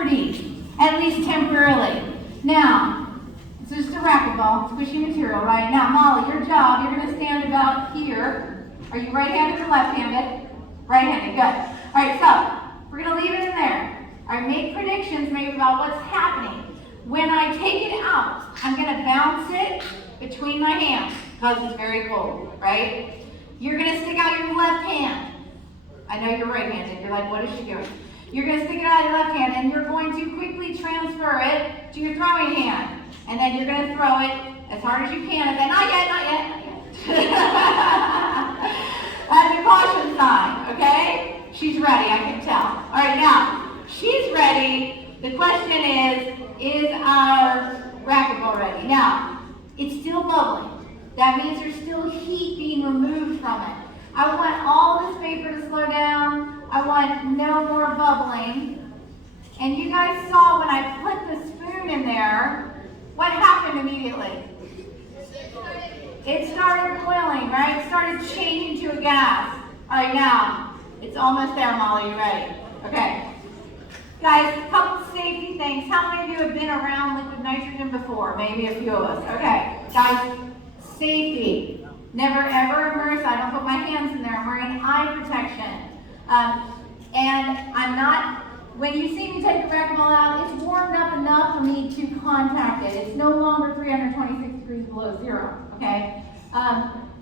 at least temporarily. Now, it's just a racquetball, squishy material, right? Now, Molly, your job, you're going to stand about here. Are you right-handed or left-handed? Right-handed, good. All right, so we're going to leave it in there. All right, make predictions maybe about what's happening. When I take it out, I'm going to bounce it between my hands because it's very cold, right? You're going to stick out your left hand. I know you're right-handed. You're like, what is she doing? You're going to stick it out your left hand, and you're going to quickly transfer it to your throwing hand. And then you're going to throw it as hard as you can, and then, not yet, not yet, not yet. That's your caution sign, okay? She's ready, I can tell. All right, now, she's ready. The question is our racquetball ready? Now, it's still bubbling. That means there's still heat being removed from it. I want all this vapor to slow down. I want no more bubbling. And you guys saw when I put the spoon in there, what happened immediately? It started boiling, right? It started changing to a gas. All right, now, it's almost there, Molly. You ready? Okay. Guys, a couple safety things. How many of you have been around liquid nitrogen before? Maybe a few of us. Okay. Guys, safety. Never ever immerse. I don't put my hands in there. I'm wearing eye protection. And I'm not, when you see me take the racquetball out, it's warmed up enough for me to contact it. It's no longer 326 degrees below zero, okay?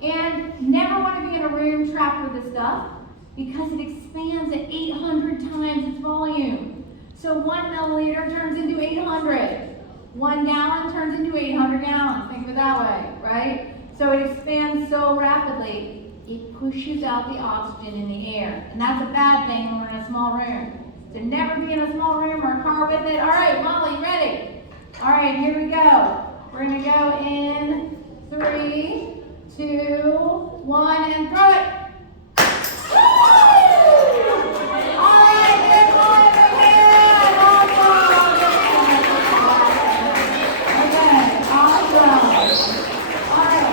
And never want to be in a room trapped with this stuff because it expands at 800 times its volume. So 1 milliliter turns into 800. 1 gallon turns into 800 gallons. Think of it that way, right? So it expands so rapidly. It pushes out the oxygen in the air. And that's a bad thing when we're in a small room. So never be in a small room or a car with it. All right, Molly, ready? All right, here we go. We're going to go in 3, 2, 1, and throw it. Woo! All right, good boy, big hand. Awesome. Okay, awesome. All right.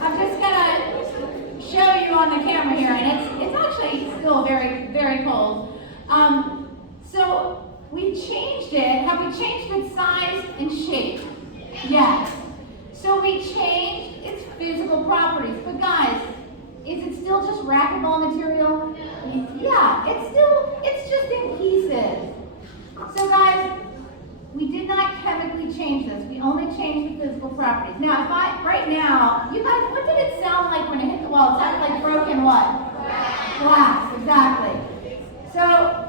I'm just going to show you on the camera here, and it's actually still very, very cold. So we changed it. Have we changed its size and shape? Yes. So we changed its physical properties. But guys, is it still just racquetball material? Yeah, it's just in pieces. So guys, we did not chemically change this. We only changed the physical properties. Now, right now, you guys, what did it sound like when it hit the wall? It sounded like broken what? Glass, exactly. So,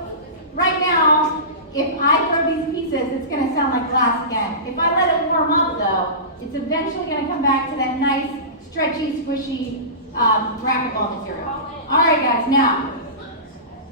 right now, if I throw these pieces, it's going to sound like glass again. If I let it warm up, though, it's eventually going to come back to that nice, stretchy, squishy racquetball material. All right, guys, now,